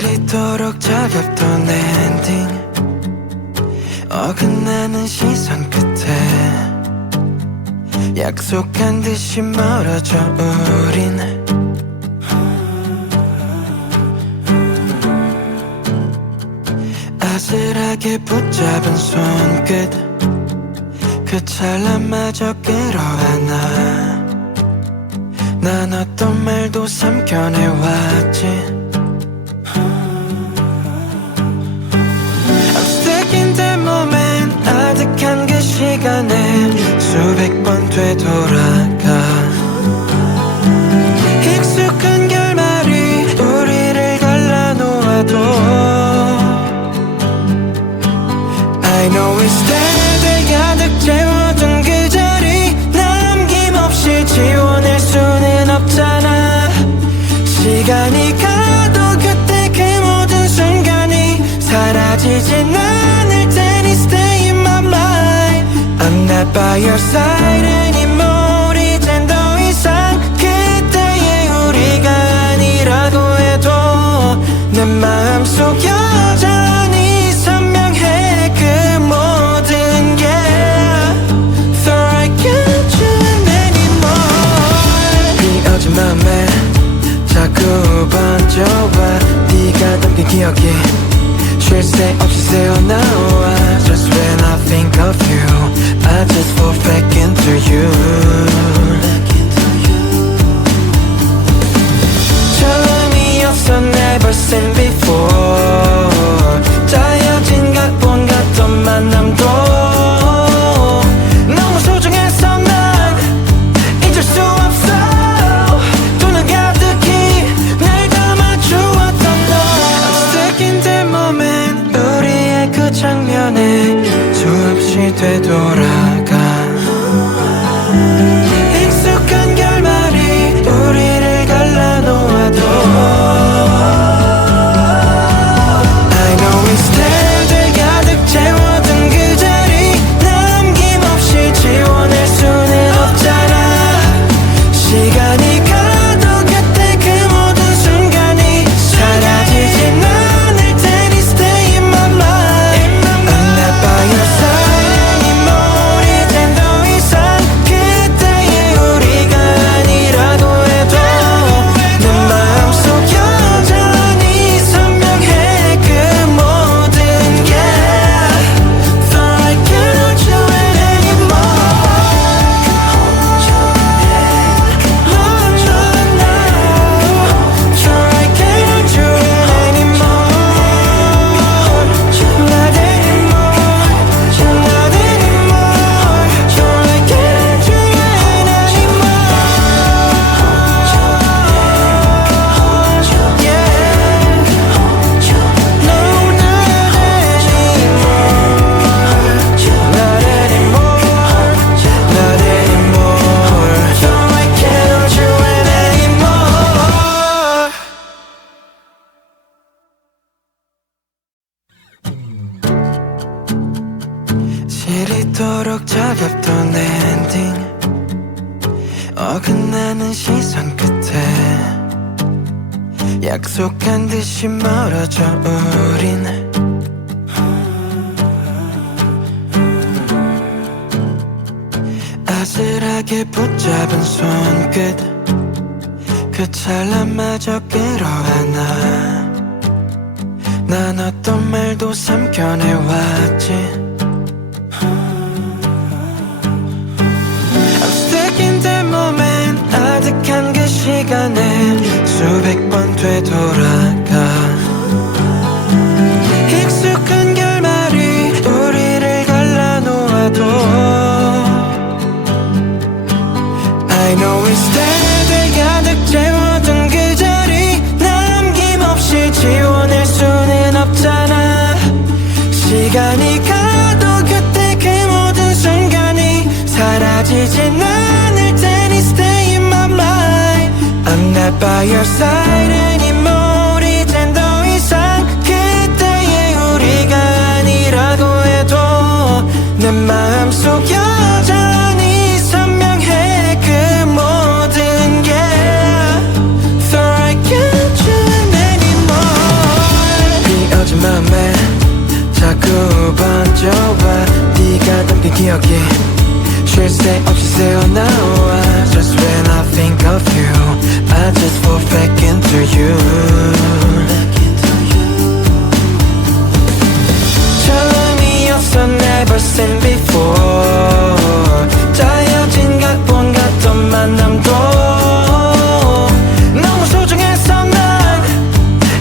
시리도록 차갑던 엔딩, 어긋나는 시선 끝에 약속한 듯이 멀어져 우린. 아슬하게 붙잡은 손끝, 그 찰나마저 끌어안아. 난 어떤 말도 삼켜내왔지. I'm stuck in that moment, 아득한 그 시간에 수백 번 되돌아가. 익숙한 결말이 우리를 갈라놓아도 I know it's there, 가득 채워둔 그 자리 남김없이 지워낼 수는 없잖아. 시간이 가도 그때 그 모든 순간이 사라지진 않을 테니 stay in my mind. I'm not by your side anymore. 이젠 더 이상 그때의 우리가 아니라고 해도 내 마음속 여전히 선명해 그 모든 게. Thought I can't do it anymore. 비어진 맘에 자꾸 번져와 네가 담긴 기억이 쉴 새 없이 새어나와. Just when I think of you, I just fall back into you. 처음이었어 never seen before. 짜여진 각본 같던 만남도 너무 소중해서 난 잊을 수 없어. 두 눈 가득히 날 담아주었던 너. I'm stuck in that moment, 우리의 그 장면에 수없이 되돌아가. 익숙한 결말이 우리를 갈라놓아도 I know it's there, 가득 채워둔 그 자리 남김없이 지워낼 수는 없잖아. 시간이 가도 그때 그 모든 순간이 사라지진 않을 테니 stay in my mind. I'm not by your side anymore. 이젠 더 이상 그때의 우리가 아니라고 해도 내 마음속 여전히 선명해 그 모든 게. Thought I can't do it anymore. Thought I can't do it anymore. Not anymore. Not anymore. Thought I can't do it anymore. Yeah. No, not anymore. Not anymore. Thought I can't do it anymore. 시리도록 차갑던 엔딩, 어긋나는 시선 끝에 약속한 듯이 멀어져 우린. 아슬하게 붙잡은 손끝, 그 찰나마저 끌어안아. 난 어떤 말도 삼켜내왔지. I'm stuck in that moment, 아득한 그 시간에 수백 번 되돌아가. 익숙한 결말이 우리를 갈라놓아도 I know it's there, 가득 채워둔 그 자리 남김없이 지워낼 수는 없잖아. 시간이 가도 그때 그 모든 순간이 사라지진 않을 테니 stay in my mind. I'm not by your side anymore. 이젠 더 이상 그때의 우리가 아니라고 해도 내 마음속 여전히 선명해 그 모든 게. Thought I can't do it anymore. 새어나와. Just when I think of you, I just fall back into you. 처음이었어 never seen before. 짜여진 각본 같던 만남도 너무 소중해서 난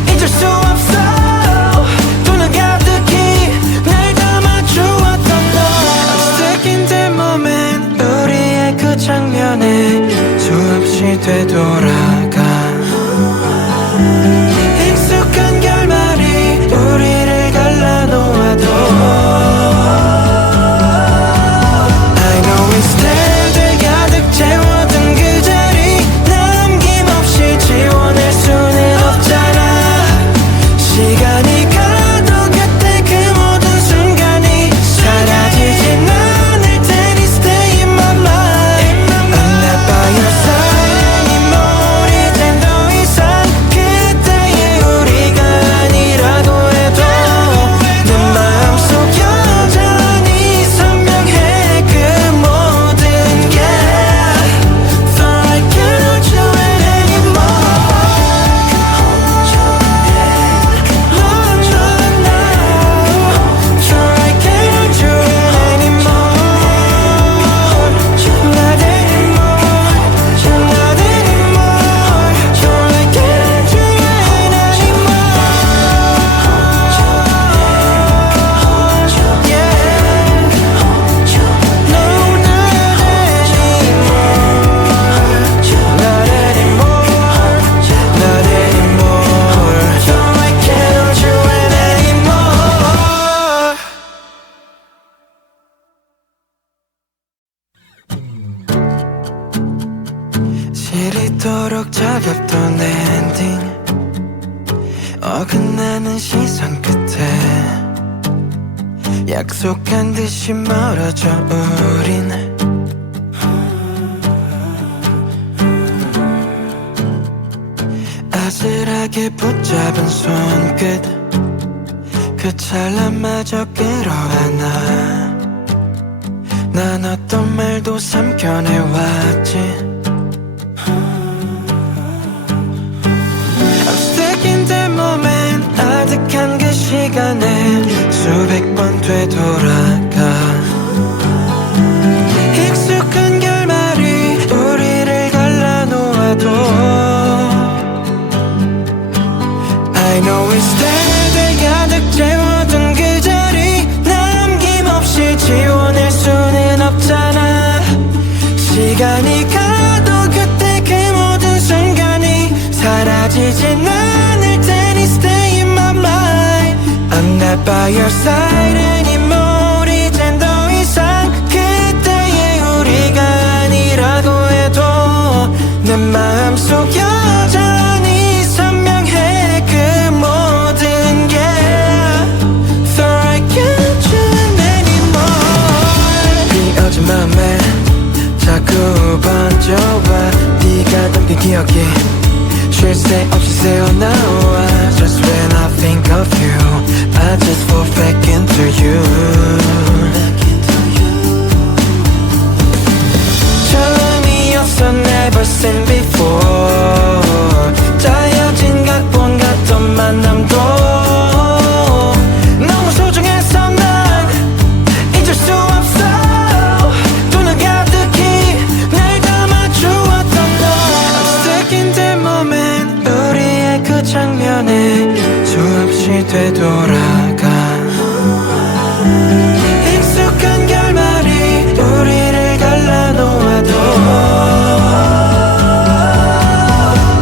잊을 수 없어. 두 눈 가득히 날 담아주었던 너. I'm stuck in that moment. 우리의 그 장면에 수없이 되돌아가. 익숙한 결말이 우리를 갈라놓아도 I know instead 가득 채워둔 그 자리 남김없이 지워낼 수는 없잖아. 시간이 가도 그때 그 모든 순간이 사라지진 않을 테니 stay in my mind. I'm not by your side anymore. 이젠 더 이상 그때의 우리가 아니라고 해도 내 마음속 여전히 선명해 그 모든 게. Thought I can't hold you anymore. No, no, no. Thought I can't hold you anymore. Not anymore. Not anymore. Thought I can't hold you anymore. Yeah. No, not anymore. Not anymore. Thought I can't hold you anymore. 시리도록 차갑던 엔딩. 어긋나는 시선 끝에 약속한 듯이 멀어져 우린. 아슬하게 붙잡은 손끝 그 찰나마저 끌어안아. 난 어떤 말도 삼켜내왔지. I'm stuck in that moment. 아득한 그 시간에 수백 번 되돌아가. 익숙한 결말이 우리를 갈라놓아도 I know instead 가득 채워둔 그 자리 남김없이 지워낼 수는 없잖아. 시간이 가도 그때 그 모든 순간이 사라지진 않을 테니 stay in my mind. I'm not by your side anymore. 이젠 더 이상 그때의 우리가 아니라고 해도 내 마음속 여전히 선명해 그 모든 게. Thought I can't hold you anymore. 비어진 맘에 자꾸 번져와. 네가 담긴 기억이 쉴 새 없이 새어나와. Just when I think of you, I just fall back into you. 처음이었어 never seen before. 짜여진 각본 같던 만남도 너무 소중해서 난 잊을 수 없어. 두 눈 가득히 날 담아주었던 너. I'm stuck in that moment. 우리의 그 장면에 수없이 되돌아가. 익숙한 결말이 우리를 갈라놓아도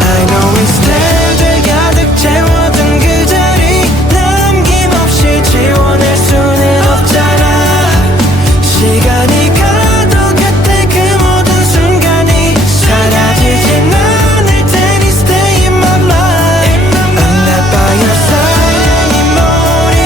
I know instead 가득 채워둔 그 자리 남김없이 지워낼 수는 없잖아. 시간이 가도 그때 그 모든 순간이 사라지진 않을 테니 stay in my mind. I'm not by your side anymore.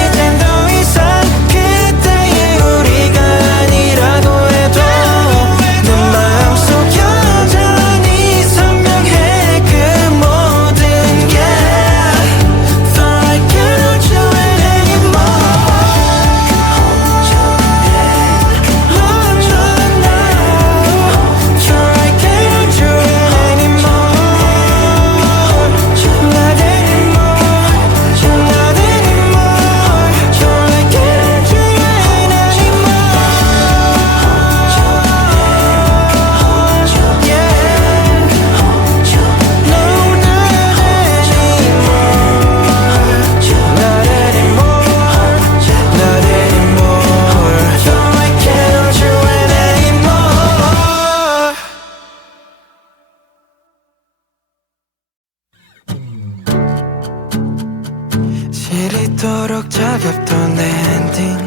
시리도록 차갑던 엔딩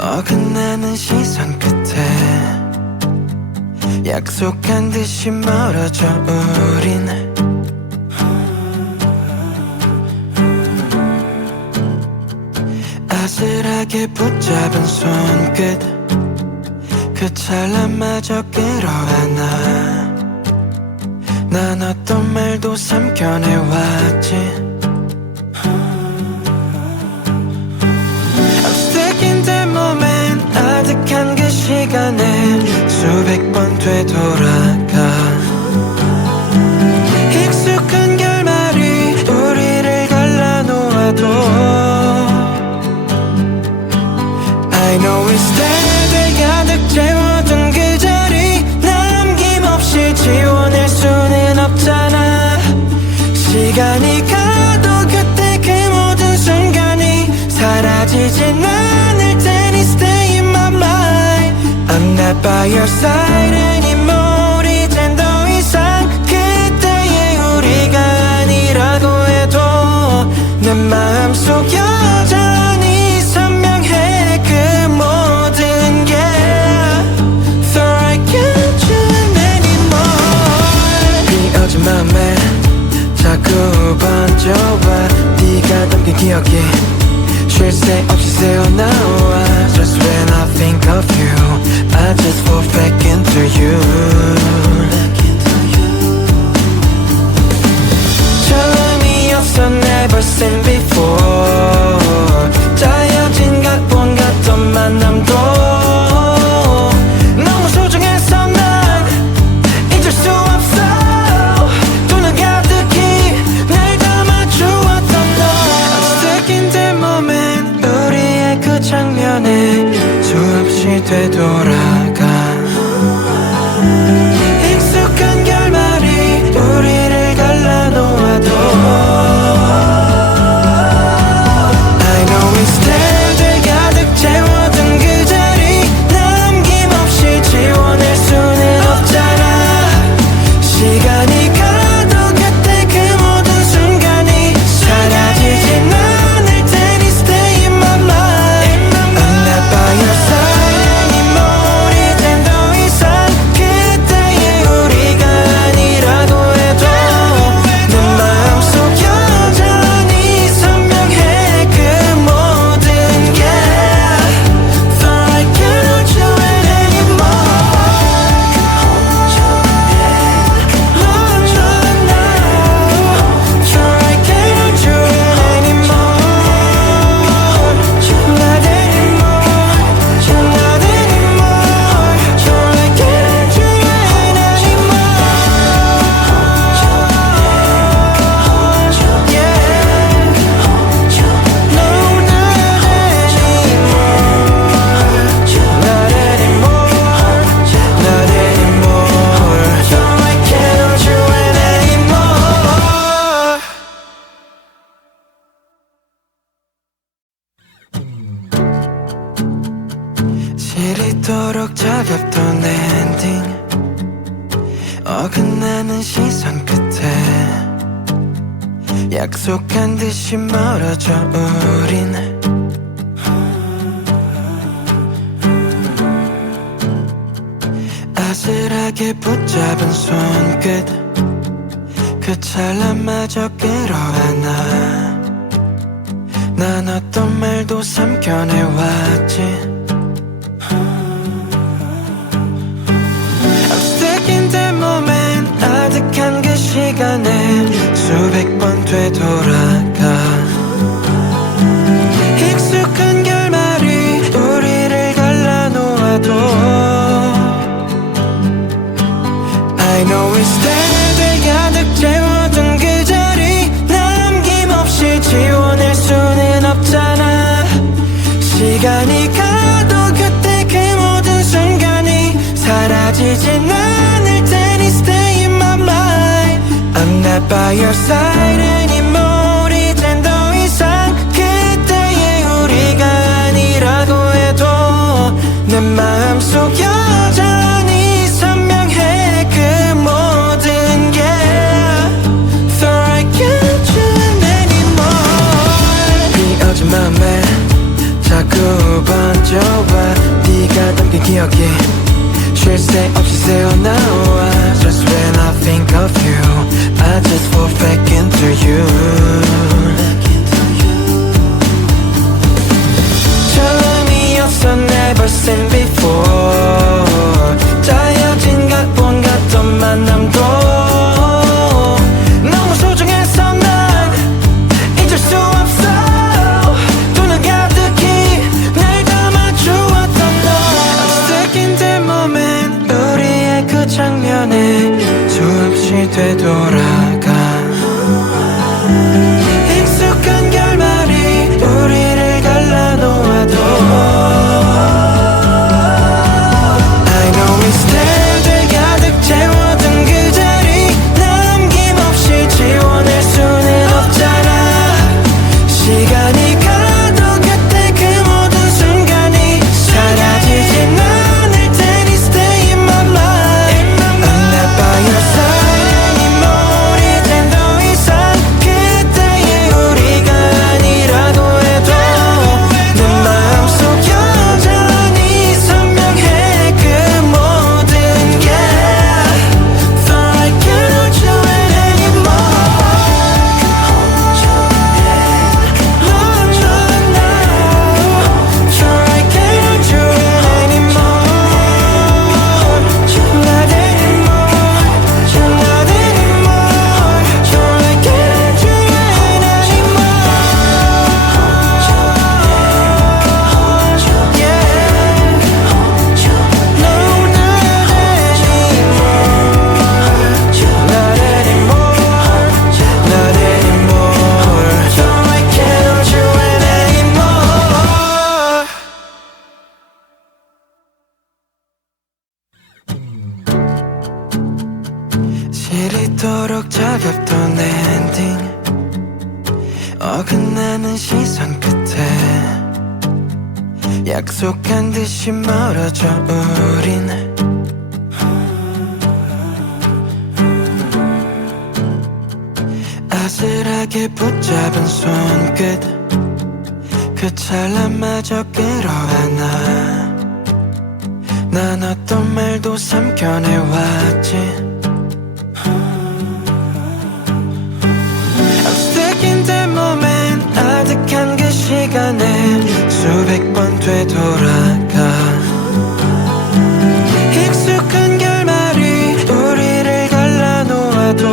어긋나는 시선 끝에 약속한 듯이 멀어져 우린 아슬하게 붙잡은 손끝 그 찰나마저 끌어안아 난 어떤 말도 삼켜내왔지 I'm stuck in that moment 아득한 그 시간에 수백 번 되돌아가 익숙한 결말이 우리를 갈라놓아도 I know it's there 가득 채워둔 그 자리 남김없이 지워낼 수는 없잖아 시간이 가도 그때 그 모든 순간이 사라지진 않을 테니 Stay in my mind I'm not by your side anymore 이젠 더 이상 그때의 우리가 아니라고 해도 내 마음속 여전히 선명해 그 모든 게 Thought I can't do it anymore 비어진 맘에 자꾸 번져와 네가 담긴 기억이 쉴 새 없이 새어나와 Just when I think of you I just fall back into you 처음이었어 never seen before 짜여진 각본 같던 만남도 너무 소중해서 난 잊을 수 없어 두 눈 가득히 날 담아주었던 너 I'm stuck in that moment 우리의 그 장면에 수없이 되돌아가 익숙한 결말이 우리를 갈라놓아도 I know it's there 가득 채워둔 그 자리 남김없이 지워낼 수는 없잖아 시간이 가도 그때 그 모든 순간이 사라지진 않을 테니 Stay in my mind I'm not by your side anymore 이젠 더 이상 그때의 우리가 아니라고 해도 내 마음속 여전히 선명해 그 모든 게 Thought I can't hold you anymore Thought I can't hold you anymore Not anymore Not anymore Thought I can't hold you anymore 시리도록 차갑던 엔딩 어긋나는 시선 끝에 약속한 듯이 멀어져 우린 아슬하게 붙잡은 손끝 그 찰나마저 끌어안아 난 어떤 말도 삼켜내왔지 I'm stuck in that moment 아득한 그 시간에 수백 번 되돌아가 익숙한 결말이 우리를 갈라놓아도 I know it's there 가득 채워둔 그 자리 남김없이 지워낼 수는 없잖아 시간이 가도 그때 그 모든 순간이 사라지진 않을 테니 Stay in my mind I'm not by your side anymore 이젠 더 이상 그때의 우리가 아니라고 해도 내 마음속 여전히 선명해 그 모든 게 Thought I can't do it anymore I just fall back into you. 처음이었어 never seen before. 짜여진 각본 같던 만남도 너무 소중해서 난 잊을 수 없어. 두 눈 가득히 날 담아주었던 너. I'm stuck in that moment. 우리의 그 장면에 수없이 되돌아가. 익숙한 결말이 우리를 갈라놓아도 I know it's there. 가득 채워둔 그 자리 남김없이 지워낼 수는 없잖아. 시간이 가도 그때 그 모든 순간이 사라지진 않을 테니 stay in my mind. I'm not by your side anymore. 이젠 더 이상 그때의 우리가 아니라고 해도 내 마음속 여전히 선명해 그 모든 게. Thought I can't hold you anymore. No, no, no. Thought I can't hold you anymore. Not anymore. Not anymore. Thought I can't hold you anymore. Yeah. No, not anymore. Not anymore. Thought I can't hold you anymore. 시리도록 차갑던 엔딩. 어긋나는 시선 끝에 약속한 듯이 멀어져 우린. 아슬하게 붙잡은 손끝 그 찰나마저 끌어안아. 난 어떤 말도 삼켜내왔지. I'm stuck in that moment. 아득한 그 시간에 수백 번 되돌아가. 익숙한 결말이 우리를 갈라놓아도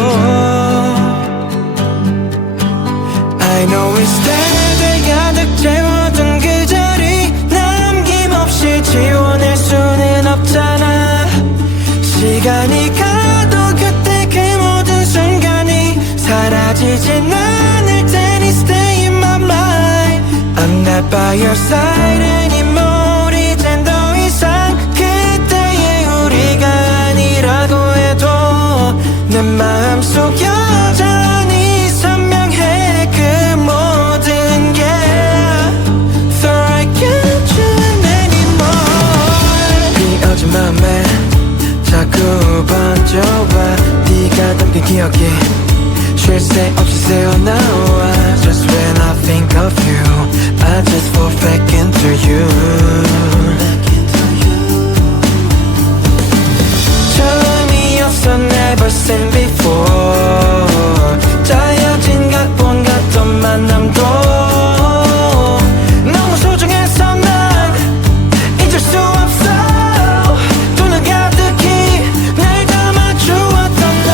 I know it's there. 가득 채워둔 그 자리 남김없이 지워낼 수는 없잖아. 시간이 가도 그때 그 모든 순간이 사라지진 않을 테니 stay in my mind. I'm not by your side anymore. 이젠 더 이상 그때의 우리가 아니라고 해도 내 마음속 여전히 선명해 그 모든 게. Thought I can't hold you anymore. 비어진 맘에 자꾸 번져와 네가 담긴 기억이 쉴 새 없이 새어나와. Just when I think of you I just fall back into you. 처음이었어 never seen before. 짜여진 각본 같던 만남도 너무 소중해서 난 잊을 수 없어. 두 눈 가득히 날 담아주었던 너.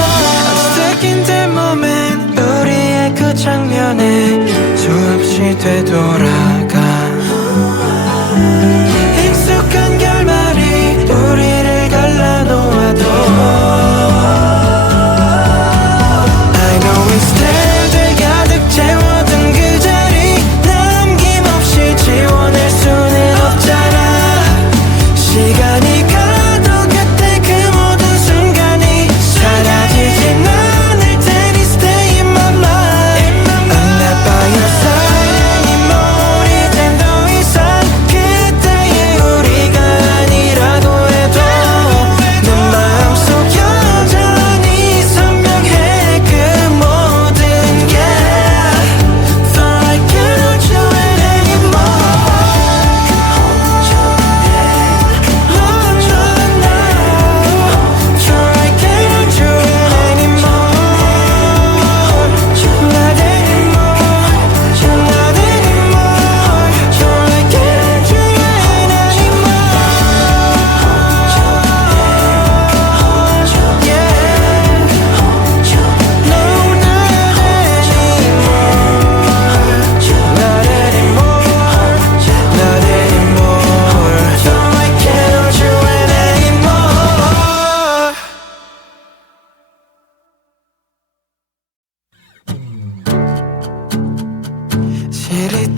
I'm stuck in that moment. 우리의 그 장면에 수없이 되돌아가. 익숙한 결말이 우리를 갈라놓아도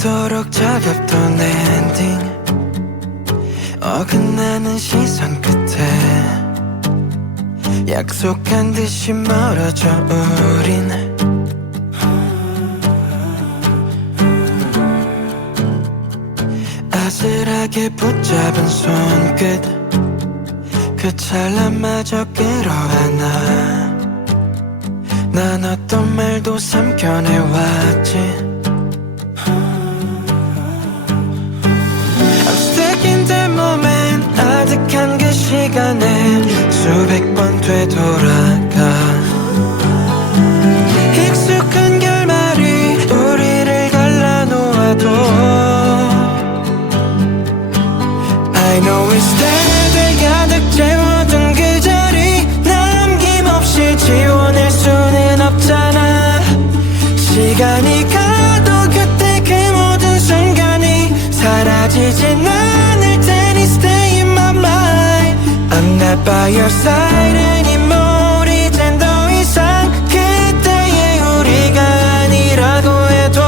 시리도록 차갑던 엔딩 어긋나는 시선 끝에 약속한 듯이 멀어져 우린 아슬하게 붙잡은 손끝 그 찰나마저 끌어안아 난 어떤 말도 삼켜내왔지 I'm stuck in that moment 아득한 그 시간에 수백 번 되돌아가 익숙한 결말이 우리를 갈라놓아도 I know it's there 가득 채워둔 그 자리 남김없이 지워낼 수는 없잖아 시간이 가도 그때 그 모든 순간이 사라지진 않을 테니 Stay in my mind I'm not by your side anymore 이젠 더 이상 그때의 우리가 아니라고 해도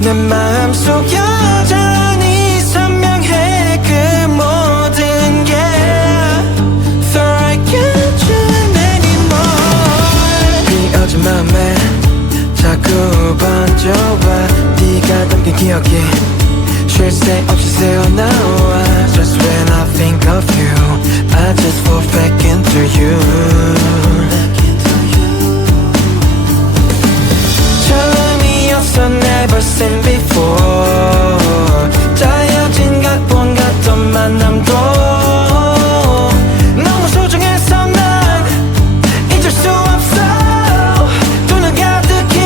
내 마음속 여전히 선명해 그 모든 게 Thought I can't do it anymore 비어진 맘에 자꾸 번져와 네가 담긴 기억이 쉴 새 없이 새어나와 Just when I think of you I just fall back into you 처음이었어 never seen before 짜여진 각본 같던 만남도 너무 소중해서 난 잊을 수 없어 두 눈 가득히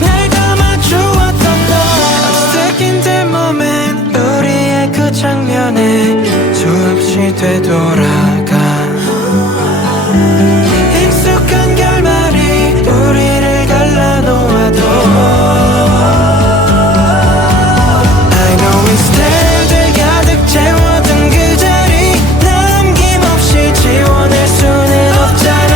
날 감아주었던 너 I'm stuck in that moment 우리의 그 장면에 수없이 되돌아가 익숙한 결말이 우리를 갈라놓아도 I know it's there 가득 채워둔 그 자리 남김없이 지워낼 수는 없잖아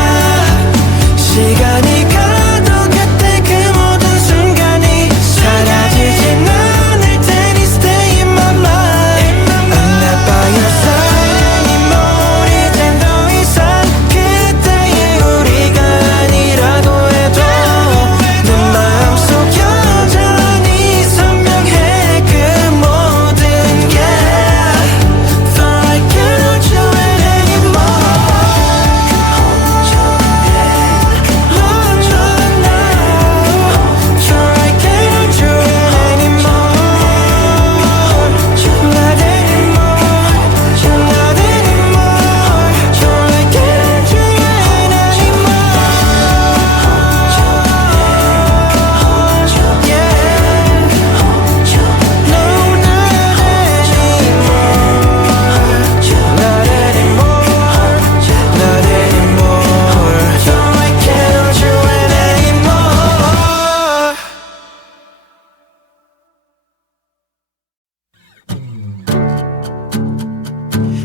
시간이 가도 그때 그 모든 순간이 사라지진 않을 테니 Stay in my mind I'm not by your side anymore 이젠 더 이상 그때의 우리가 아니라고 해도 내 마음속 여전히 선명해 그 모든 게 Thought I can't do it anymore Thought I can't do it anymore Not anymore Not anymore Thought I can't do it anymore No, not anymore Not anymore Thought I can't do it anymore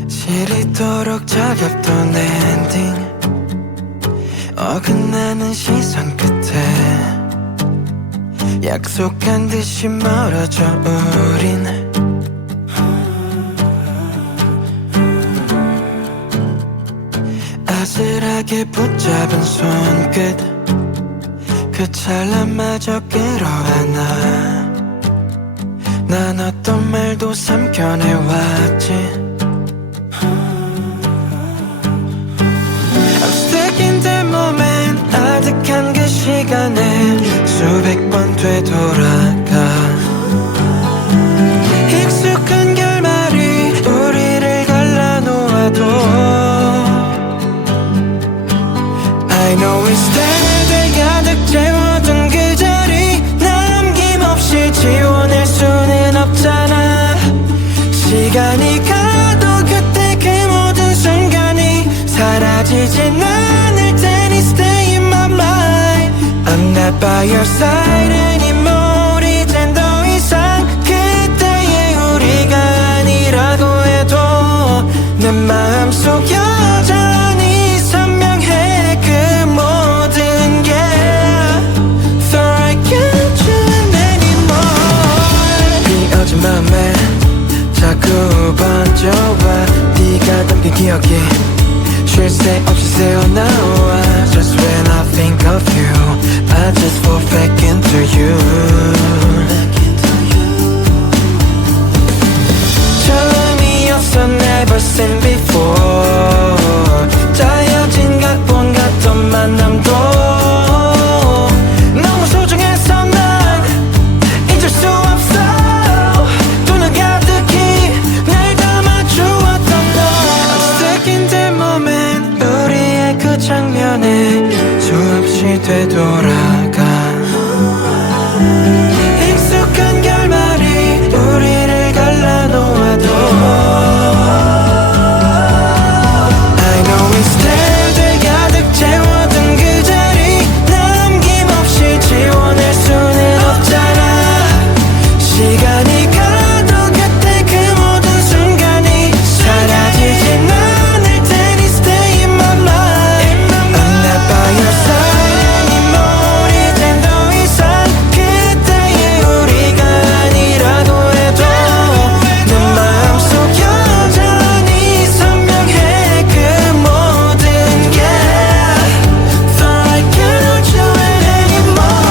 시리도록 차갑던 엔딩 어긋나는 시선 끝에 약속한 듯이 멀어져 우린 아슬하게 붙잡은 손끝 그 찰나마저 끌어안아 난 어떤 말도 삼켜내왔지 I'm stuck in that moment 아득한 그 시간에 수백 번 되돌아가 익숙한 결말이 우리를 갈라놓아도 I know it's there 가득 채워둔 그 자리 남김없이 지워낼 수는 없잖아 시간이 가도 그때 그 모든 순간이 사라지진 않을 테니 Stay in my mind I'm not by your side anymore 이젠 더 이상 그때의 우리가 아니라고 해도 내 마음속 여전히 선명해 그 모든 게 Thought I can't do it anymore 되돌아가. 익숙한 결말이 우리를 갈라놓아도 I know instead 가득 채워둔 그 자리 남김없이 지워낼 수는 없잖아. 시간이 가도 그때 그 모든 순간이 사라지진 않을 테니 stay in my mind. I'm not by your side anymore. 이젠 더 이상 그때의 우리가 아니라고 해도 내 마음속 여전히 선명해 그 모든 게. Thought I can't hold you anymore.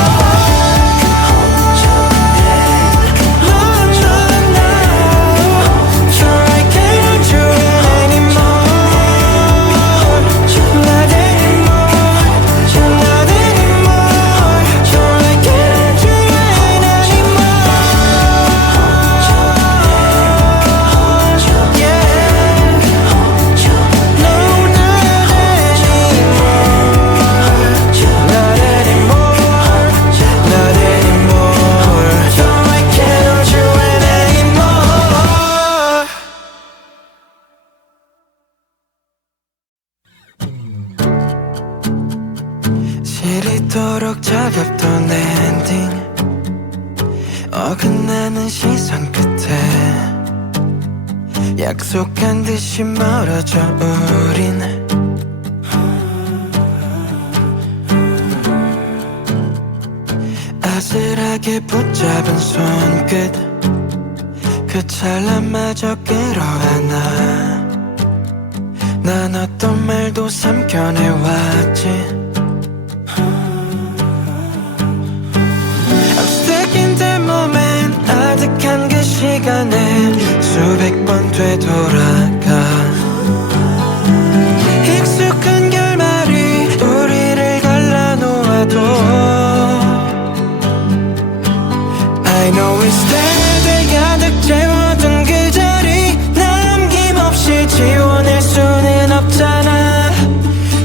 No, no, no. Thought I can't hold you anymore. Not anymore. Not anymore. Thought I can't hold you anymore. Yeah. No, not anymore. Not anymore. Thought I can't hold you anymore. 시리도록 차갑던 엔딩 어긋나는 시선 끝에 약속한 듯이 멀어져 우린. 아슬하게 붙잡은 손끝 그 찰나마저 끌어안아. 난 어떤 말도 삼켜내왔지. I'm stuck in that moment. 아득한 그 시간에 수백 번 되돌아가. 익숙한 결말이 우리를 갈라놓아도 I know instead 가득 채워둔 그 자리 남김없이 지워낼 수는 없잖아.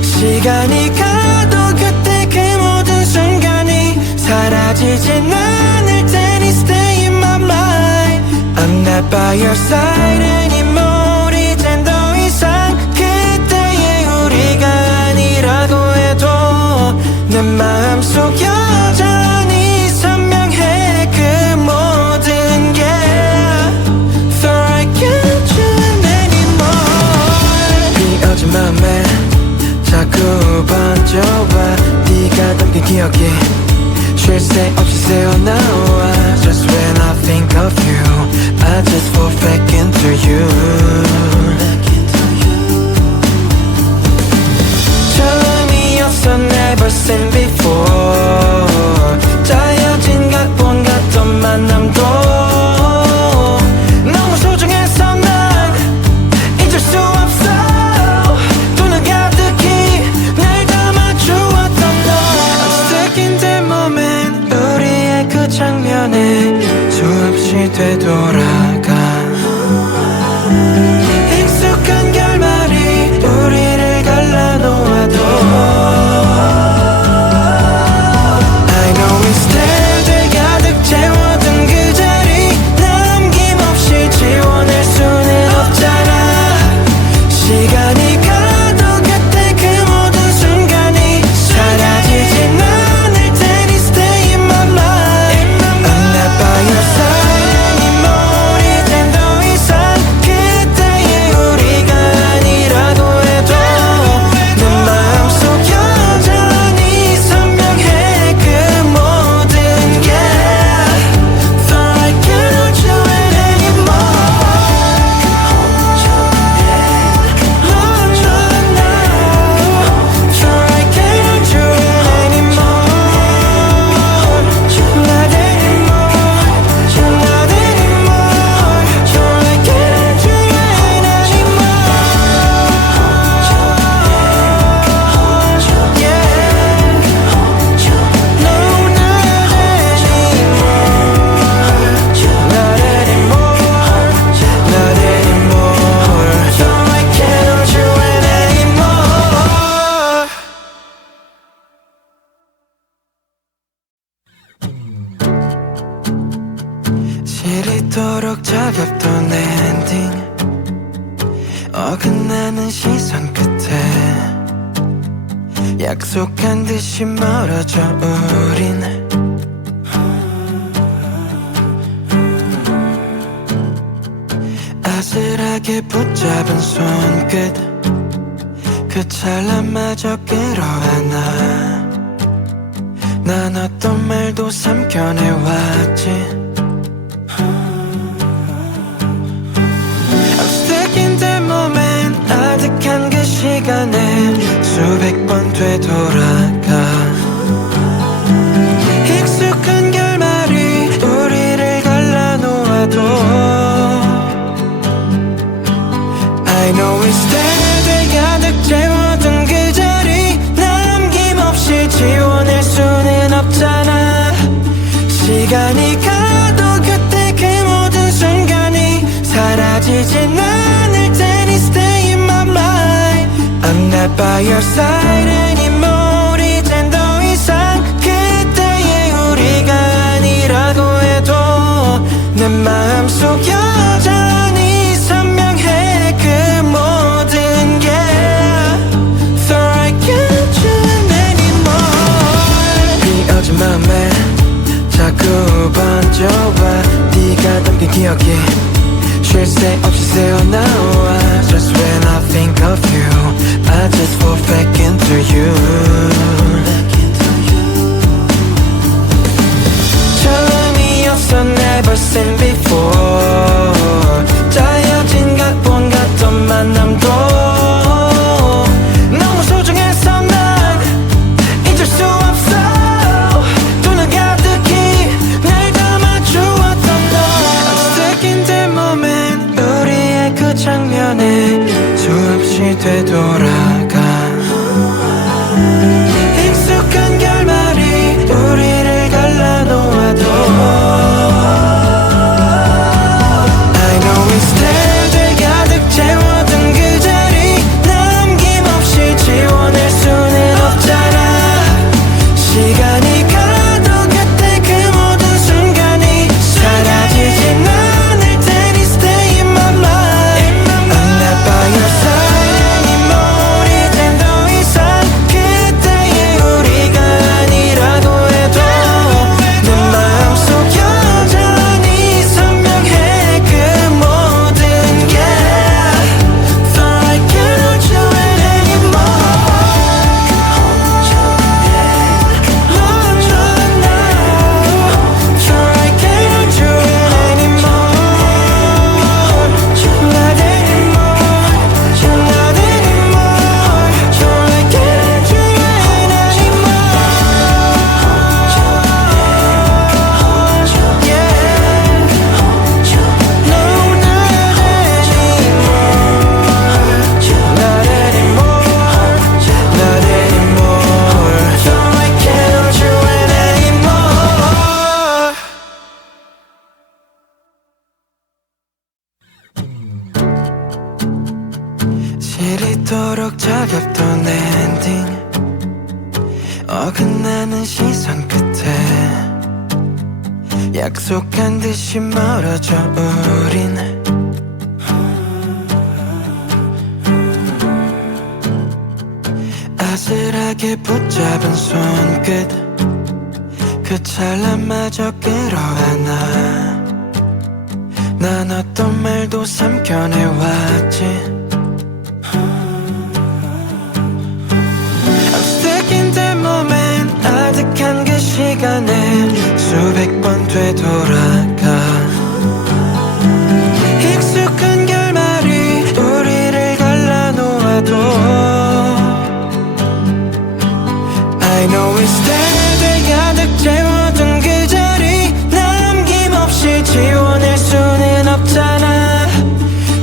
시간이 가도 그때 그 모든 순간이 사라지진 않을 테니 stay in my mind. I'm not by your side anymore. 이젠 더 이상 그때의 우리가 아니라고 해도 내 마음속 여전히 선명해 그 모든 게. Thought I can't hold you anymore. 비어진 맘에 자꾸 번져와 네가 담긴 기억이 쉴 새 없이 새어나와. Just when I think of you I just fall back into you. 처음이었어 never seen before. 짜여진 각본 같던 만남도 너무 소중해서 난 잊을 수 없어. 두 눈 가득히 날 담아주었던 너. I'm stuck in that moment. 우리의 그 장면에 수없이 되돌아가. 익숙한 결말이 우리를 갈라놓아도 I know instead 가득 채워둔 그 자리 남김없이 지워낼 수는 없잖아. 시간이 가도 그때 그 모든 순간이 사라지진 않을 테니 stay in my mind. I'm not by your side anymore. 이토록 차갑던 엔딩 어긋나는 시선 끝에 약속한 듯이 멀어져 우린 아슬하게 붙잡은 손끝 그 찰나마저 끌어안아 난 어떤 말도 삼켜내왔지 I'm stuck in that moment 아득한 그 시간에 수백 번 되돌아가 익숙한 결말이 우리를 갈라놓아도 I know it's there 가득 채워둔 그 자리 남김없이 지워낼 수는 없잖아 시간이 가도 그때 그 모든 순간이 사라지진 않을 테니 Stay in my mind I'm not by your side anymore 이젠 더 이상 그때의 우리가 아니라고 해도 내 마음속 여전히 선명해 그 모든 게 Thought I can't do it anymore 이 어제 맘에 자꾸 번져와 네가 담긴 기억이 쉴 새 없이 새어나와 Just when I think of you I just fall back into you 처음이었어 never seen before 짜여진 각본 같던 만남도 너무 소중해서 난 잊을 수 없어 두 눈 가득히 날 담아주었던 너 I'm stuck in that moment 우리의 그 장면에 수없이 되돌아가 익숙한 결말이 우리를 갈라놓아도 I know it's there 가득 채워둔 그 자리 남김없이 지워낼 수는 없잖아 시간이 가도 그때 그 모든 순간이 사라지진 않을 테니 Stay in my mind I'm not by your side anymore 이젠 더 이상 그때의 우리가 아니라고 해도 내 마음속 여전히 선명해 그 모든 게 Thought I can't hold you anymore No, no, no Thought I can't hold you anymore Not anymore Not anymore Thought I can't hold you anymore No, not anymore Not anymore Thought I can't hold you anymore 시리도록 차갑던 엔딩 어긋나는 시선 끝에 약속한 듯이 멀어져 우린 아슬하게 붙잡은 손끝 그 찰나마저 끌어안아 난 어떤 말도 삼켜내왔지 I'm stuck in that moment 아득한 그 시간에 수백 번 되돌아가 익숙한 결말이 우리를 갈라놓아도 I know it's there 가득 채워둔 그 자리 남김없이 지워낼 수는 없잖아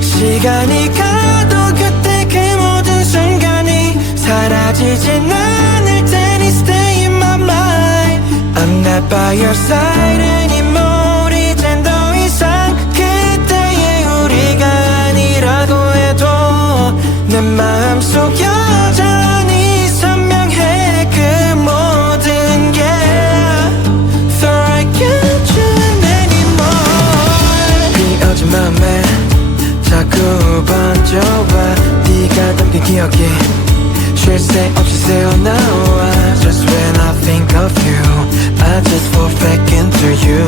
시간이 가도 그때 그 모든 순간이 사라지진 않을 테니 Stay in my mind I'm not by your side anymore 이젠 더 이상 그때의 우리가 아니라고 해도 내 마음속 여전히 선명해 그 모든 게 Thought I can't do it anymore 없으세요 나와 Just when I think of you I just fall back into you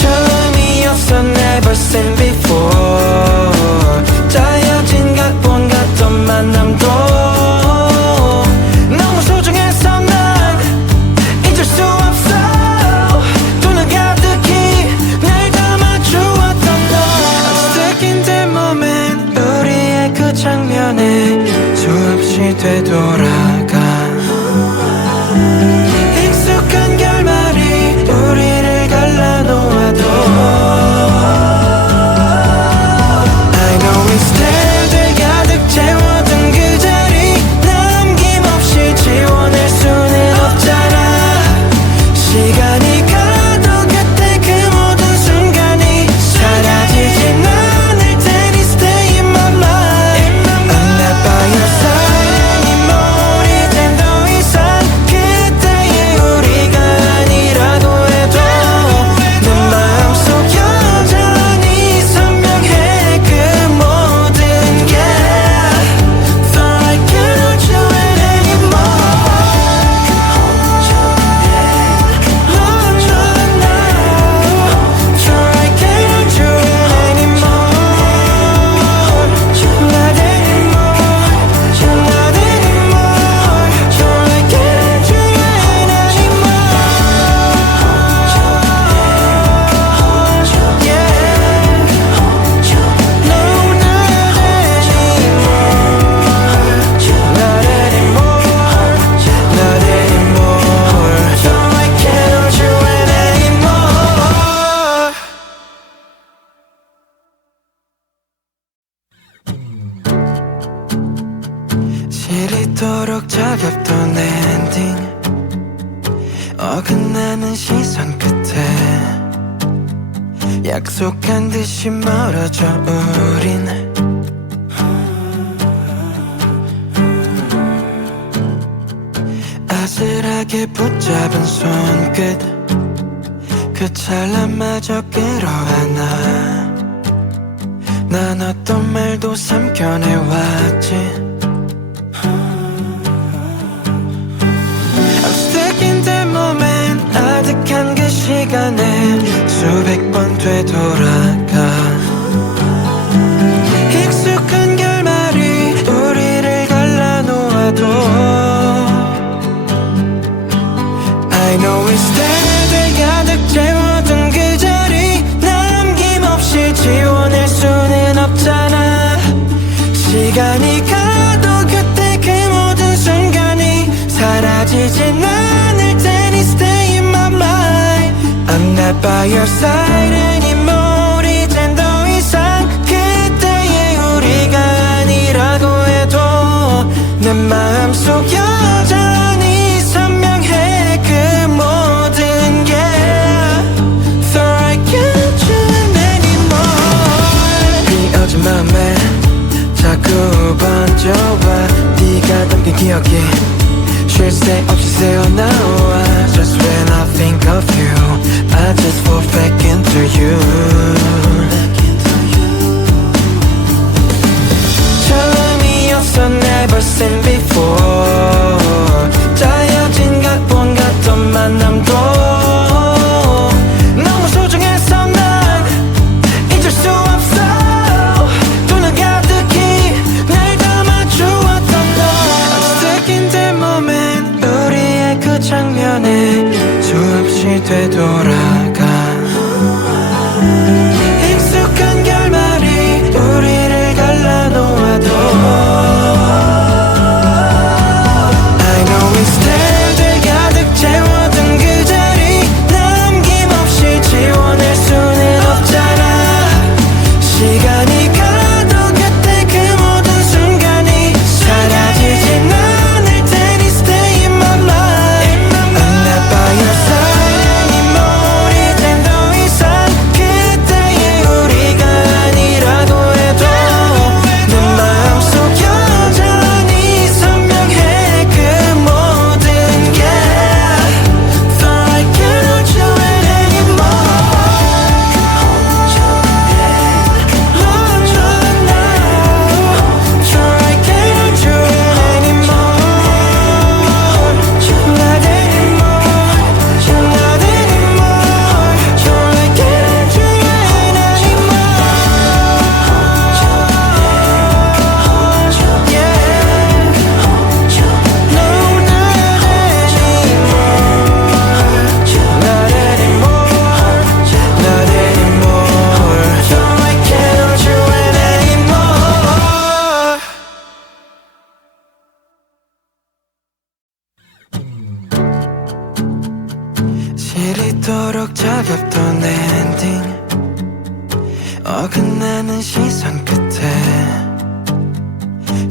처음이었어 never seen before 짜여진 각본 같던 만남도 너무 소중해서 난 잊을 수 없어 두 눈 가득히 날 담아주었던 너 I'm stuck in that moment 우리의 그 장면에 수없이 되돌아가 익숙한 결말이 우리를 갈라놓아도 I know instead 가득 채워둔 그 자리 남김없이 지워낼 수는 없잖아 시간이 가도 그때 그 모든 순간이 사라지진 않을 테니 Stay in my life I'm not by your side anymore 이젠 더 이상 그때의 우리가 아니라고 해도 내 마음속 여전히 선명해 그 모든 게 Thought I couldn't do it anymore No, no, no Thought I couldn't do it anymore Not anymore Not anymore Thought I couldn't do it anymore Yeah No, not anymore Not anymore Thought I couldn't do it anymore 시리도록 차갑던 엔딩 어긋나는 시선 끝에 약속한 듯이 멀어져 우린 아슬하게 붙잡은 손끝 그 찰나마저 끌어안아 난 어떤 말도 삼켜내왔지 I'm stuck in that moment 아득한 그 시간에 수백 번 되돌아가 익숙한 결말이 우리를 갈라놓아도 I know instead 가득 채워둔 그 자리 남김없이 지워낼 수는 없잖아 시간이 가도 그때 그 모든 순간이 사라지진 않을 테니 Stay in my mind I'm not by your side anymore 이젠 더 이상 그때의 우리가 아니라고 해도 내 마음속 여전히 선명해 그 모든 게 Thought I can't do it anymore 비어진 맘에 자꾸 번져와 네가 담긴 기억이 쉴 새 없이 새어나와 Just when I think of you I just fall back into you 처음이었어 never seen before 짜여진 각본 같던 만남도 너무 소중해서 난 잊을 수 없어 두 눈 가득히 날 담아주었던 너 I'm stuck in that moment 우리의 그 장면에 수없이 되돌아가 익숙한 결말이 우리를 갈라놓아도 I know instead 가득 채워둔 그 자리 남김없이 지워낼 수는 없잖아 시간이 가도 그때 그 모든 순간이 사라지진 않을 테니 Stay in my life I'm not by your side anymore 시리도록 차갑던 엔딩 어긋나는 시선 끝에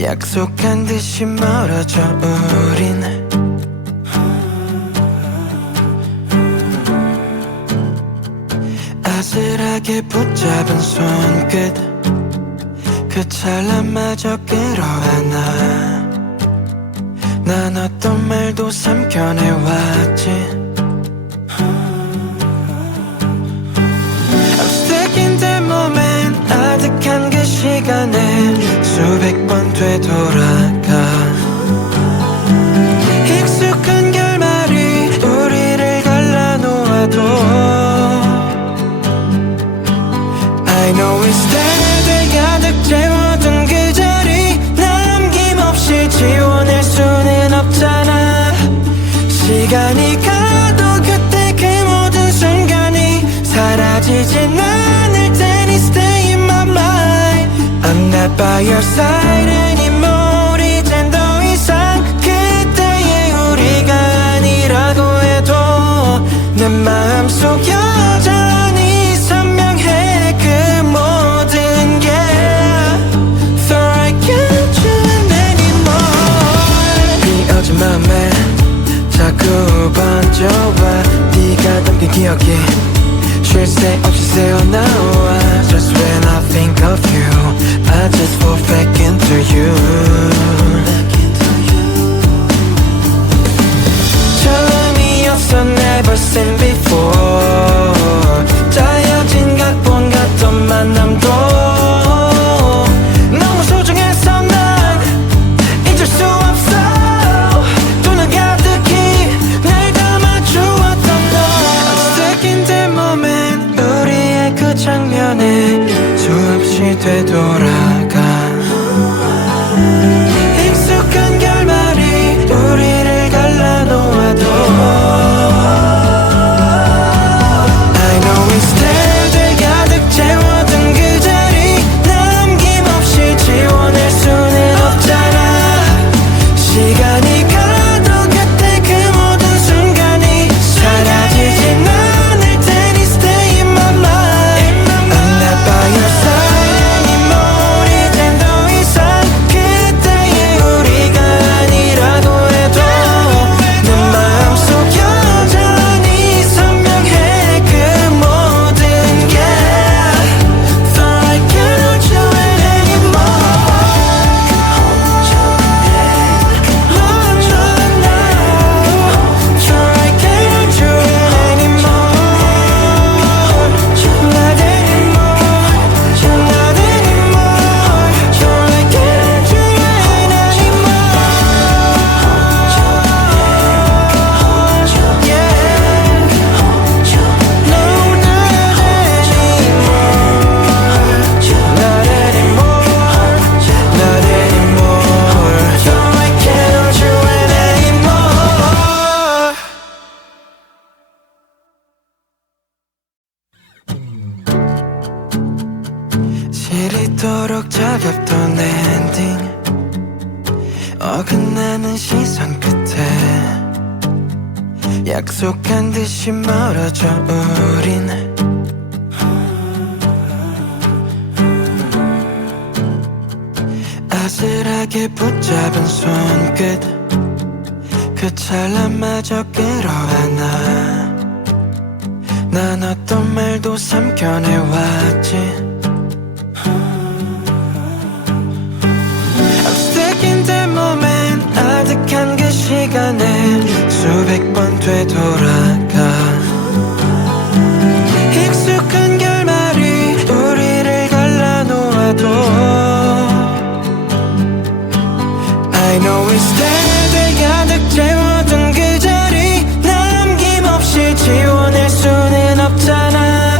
약속한 듯이 멀어져 우린 아슬하게 붙잡은 손끝 그 찰나마저 끌어안아 난 어떤 말도 삼켜내왔지 I'm stuck in that moment 아득한 그 시간에 수백 번 되돌아가 익숙한 결말이 우리를 갈라놓아도 I know it's there 가득 채워둔 그 자리 남김없이 지워낼 수는 없잖아 시간이 가도 그때 그 모든 순간이 사라지진 않을 테니 Stay in my mind I'm not by your side anymore 이젠 더 이상 그때의 우리가 아니라고 해도 내 마음속 여전히 선명해 그 모든 게 Thought I can't do it anymore 비어진 맘에 자꾸 번져와 네가 담긴 기억이 쉴 새 없이 새어나와 Just when I think of you I just fall back into you 처음이었어 never seen before 짜여진 각본 같던 만남도 너무 소중해서 난 잊을 수 없어 또 넌 가득히 날 담아주었던 너 I'm stuck in that moment 우리의 그 장면에 수없이 되돌아가 익숙한 결말이 우리를 갈라놓아도 I know it's there 가득 채워둔 그 자리 남김없이 지워낼 수는 없잖아 시간이 가도 그때 그 모든 순간이 사라지진 않을 테니 Stay in my mind I'm not by your side anymore 이젠 더 이상 그때의 우리가 아니라고 해도 내 마음속 여전히 선명해 그 모든 게 Thought I can't hold you anymore Hold you now Thought I can't hold you anymore Not anymore Not anymore Thought I can't hold you anymore No, not anymore Not anymore Thought I can't hold you anymore 시리도록 차갑던 엔딩 어긋나는 시선 끝에 약속한 듯이 멀어져 우린 아슬하게 붙잡은 손끝 그 찰나마저 끌어안아 난 어떤 말도 삼켜내왔지 I'm stuck in that moment 아득한 그 시간에 수백 번 되돌아가 익숙한 결말이 우리를 갈라놓아도 I know it's there 가득 채워둔 그 자리 남김없이 지워낼 수는 없잖아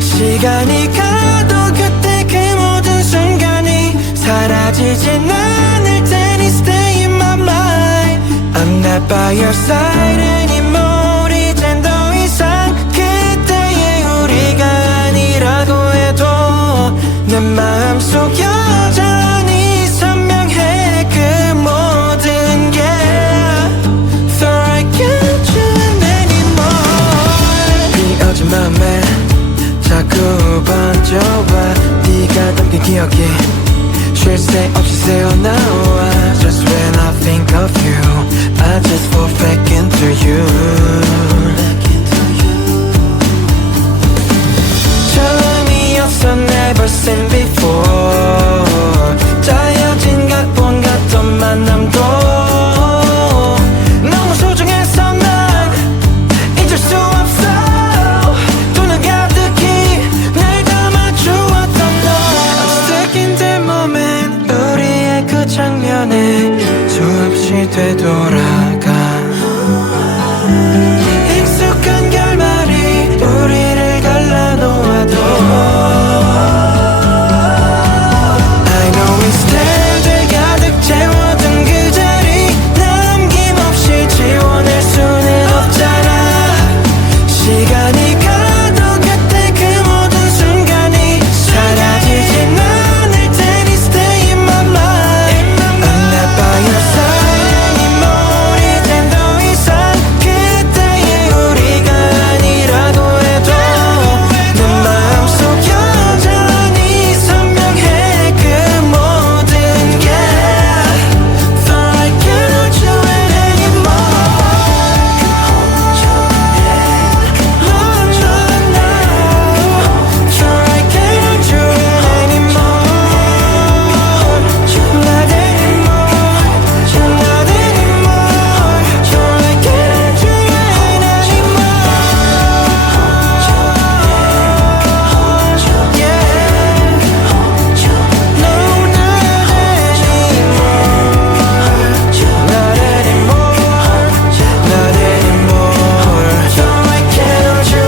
시간이 가도 그때 그 모든 순간이 사라지진 않을 테니 Stay in my mind I'm not by your side anymore 이젠 더 이상 그때의 우리가 아니라고 해도 내 마음속 여전히 선명해 그 모든 게 Thought I can't do it anymore 되돌아가 익숙한 결말이 우리를 갈라놓아도 I know instead 가득 채워둔 그 자리 남김없이 지워낼 수는 없잖아 시간이 가도 그때 그 모든 순간이 사라지진 않을 테니 Stay in my mind I'm not by your side anymore 이젠 더 이상 그때의 우리가 아니라고 해도 내 마음속 여전히 선명해 그 모든 게 Thought I can't hold you anymore Thought I can't hold you anymore Not anymore Not anymore Thought I can't hold you anymore Yeah No, not anymore Not anymore Thought I can't hold you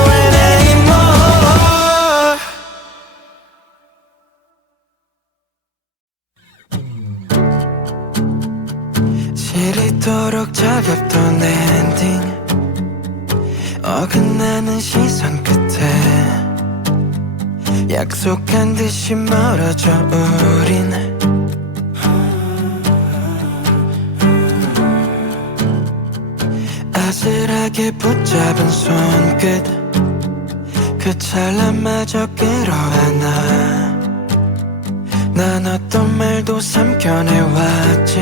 anymore 시리도록 차갑던 엔딩 어긋나는 시선 끝에 약속한 듯이 멀어져 우린 아슬하게 붙잡은 손끝 그 찰나마저 끌어안아 난 어떤 말도 삼켜내왔지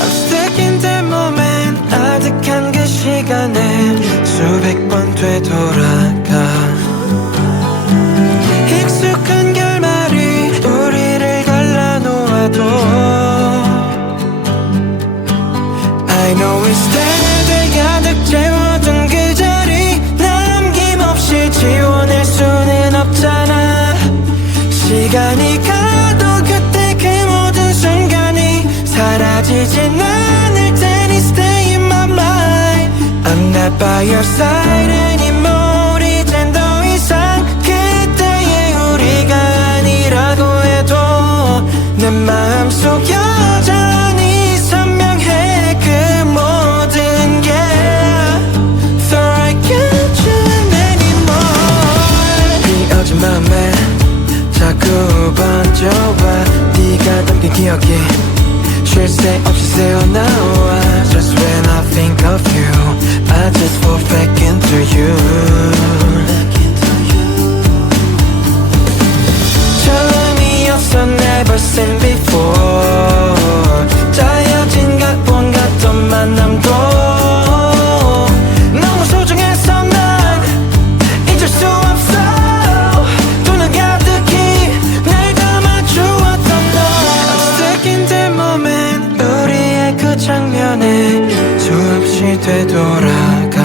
I'm stuck in that moment 아득한 그 시간에 수백 번 되돌아가 익숙한 결말이 우리를 갈라놓아도 I know instead 가득 채워둔 그 자리 남김없이 지워낼 수는 없잖아 시간이 가도 그때 그 모든 순간이 사라지진 않을 테니 Stay in my mind I'm not by your side anymore 이젠 더 이상 그때의 우리가 아니라고 해도 내 마음속 여전히 선명해 그 모든 게 Thought I can't hold you anymore 비어진 맘에 자꾸 번져와 네가 담긴 기억이 쉴 새 없이 새어나와 Just when I think of you I just fall back into you 처음이었어 never seen before 짜여진 각본 같던 만남도 너무 소중해서 난 잊을 수 없어 두 눈 가득히 날 담아주었던 너 I'm stuck in that moment 우리의 그 장면에 수없이 되돌아가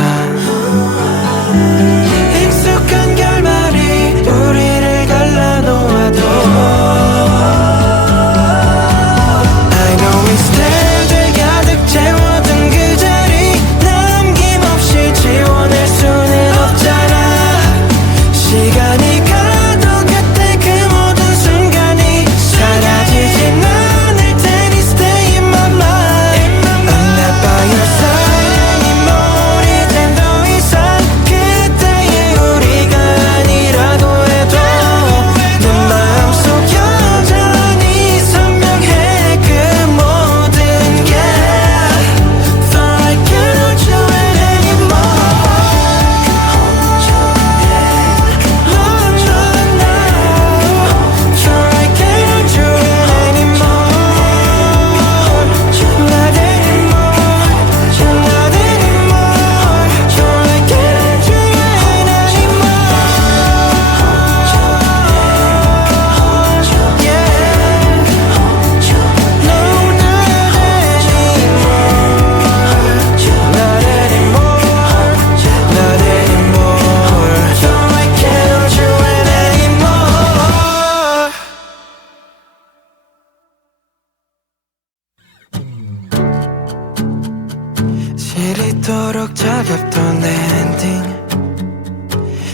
시리도록 차갑던 엔딩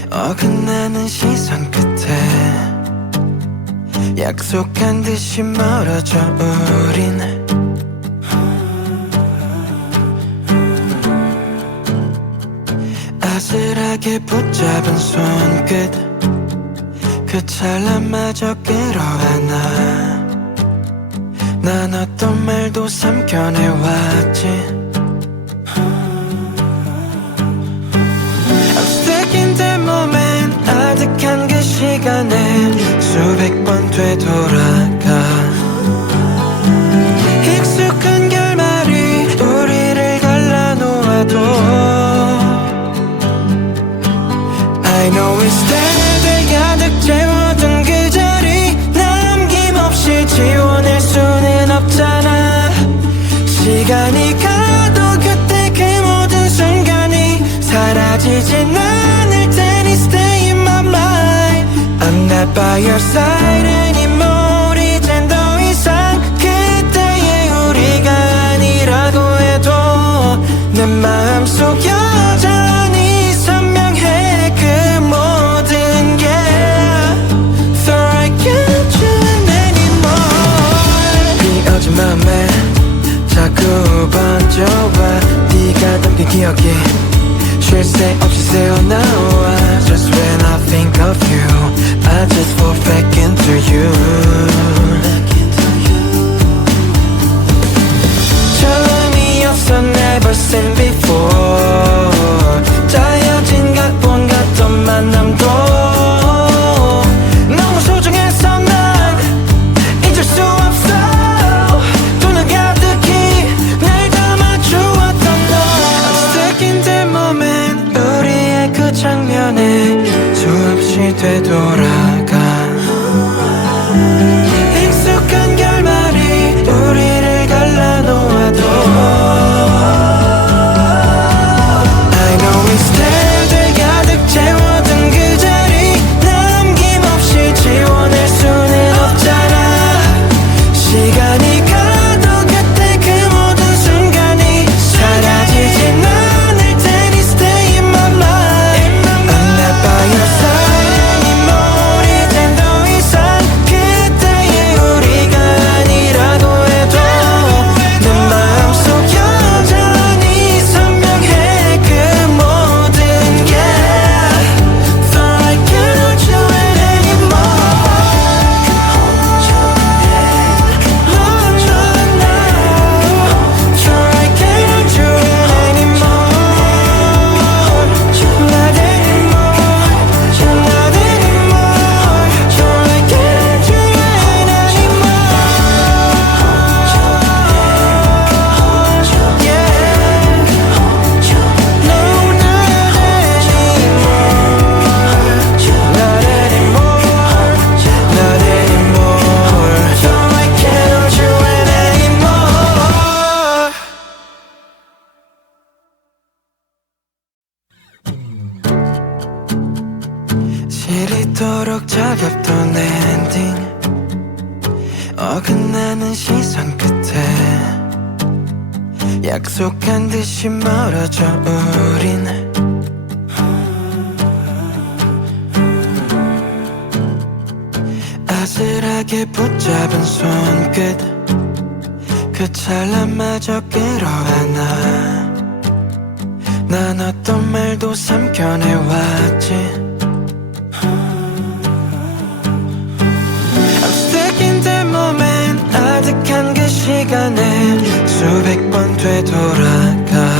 어긋나는 시선 끝에 약속한 듯이 멀어져 우린 아슬하게 붙잡은 손끝 그 찰나마저 끌어안아 난 어떤 말도 삼켜내왔지 I'm stuck in that moment 아득한 그 시간에 수백 번 되돌아가 익숙한 결말이 우리를 갈라놓아도 I know it's there 가득 채워둔 그 자리 남김없이 지워낼 수는 없잖아 시간이 가도 그때 그 모든 순간이 사라지진 않을 테니 Stay in my mind I'm not by your side anymore 이젠 더 이상 그때의 우리가 아니라고 해도 내 마음속 여전히 선명해 그 모든 게 Thought I can't do it anymore 비어진 맘에 자꾸 번져와 네가 담긴 기억이 쉴 새 없이 새어나와 Just when I think of you I just fall back into you 처음이었어 never seen before 짜여진 각본 같던 만남도 너무 소중해서 난 잊을 수 없어 두 눈 가득히 날 담아주었던 너 I'm stuck in that moment 우리의 그 장면에 수없이 되돌아가 익숙한 결말이 우리를 갈라놓아도 I know it's there 가득 채워둔 그 자리 남김없이 지워낼 수는 없잖아 시간이 가도 그때 그 모든 순간이 사라지진 않을 테니 Stay in my mind I'm not by your side anymore 이젠 더 이상 그때의 우리가 아니라고 해도 내 마음속 여전히 선명해 그 모든 게 Thought I can't do it anymore Thought I can't do it anymore Not anymore Not anymore Thought I can't do it anymore Yeah No, not anymore Not anymore Thought I can't do it anymore 시리도록 차갑던 엔딩 어긋나는 시선 끝에 약속한 듯이 멀어져 우린 아슬하게 붙잡은 손끝 그 찰나마저 끌어안아 난 어떤 말도 삼켜내왔지 I'm stuck in that moment 아득한 그 시간에 수백 번 되돌아가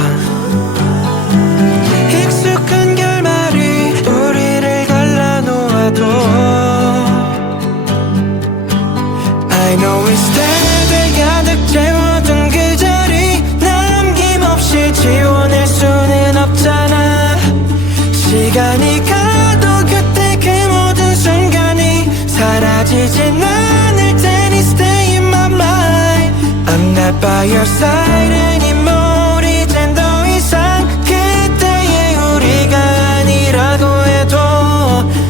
익숙한 결말이 우리를 갈라놓아도 I know it's there 가득 채워둔 그 자리 남김없이 지워낼 수는 없잖아 시간이 가도 그때 그 모든 순간이 사라지진 않을 테니 Stay in my mind I'm not by your side anymore 이젠 더 이상 그때의 우리가 아니라고 해도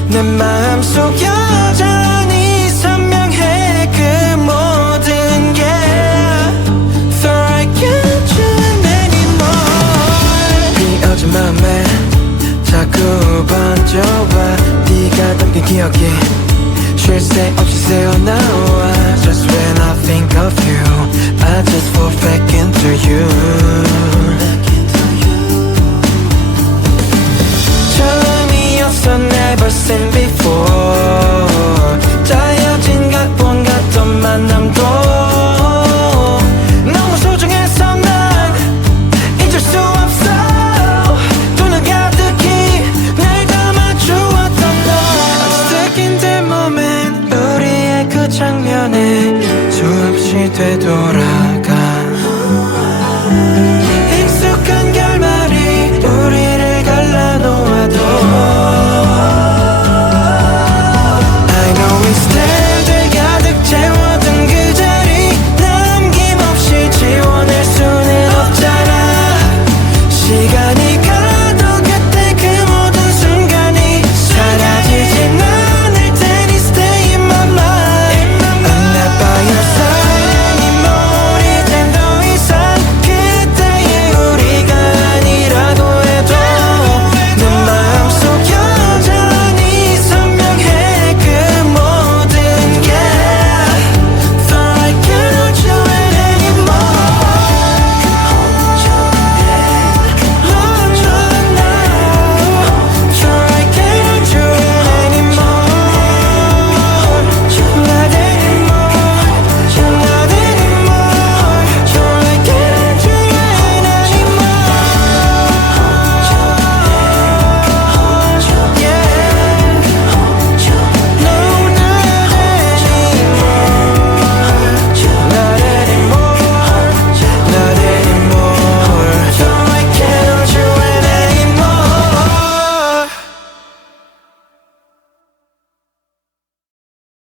내 마음속 여전히 선명해 그 모든 게 Thought I can't do it anymore 기억이 쉴 새 없이 새어나와 Just when I think of you I just fall back into you 처음이었어 never seen before 짜여진 각본 같던 만남도 너무 소중해서 난 잊을 수 없어 두 눈 가득히 날 감아주었던 너 I'm stuck in that moment 우리의 그 장면에 수없이 되돌아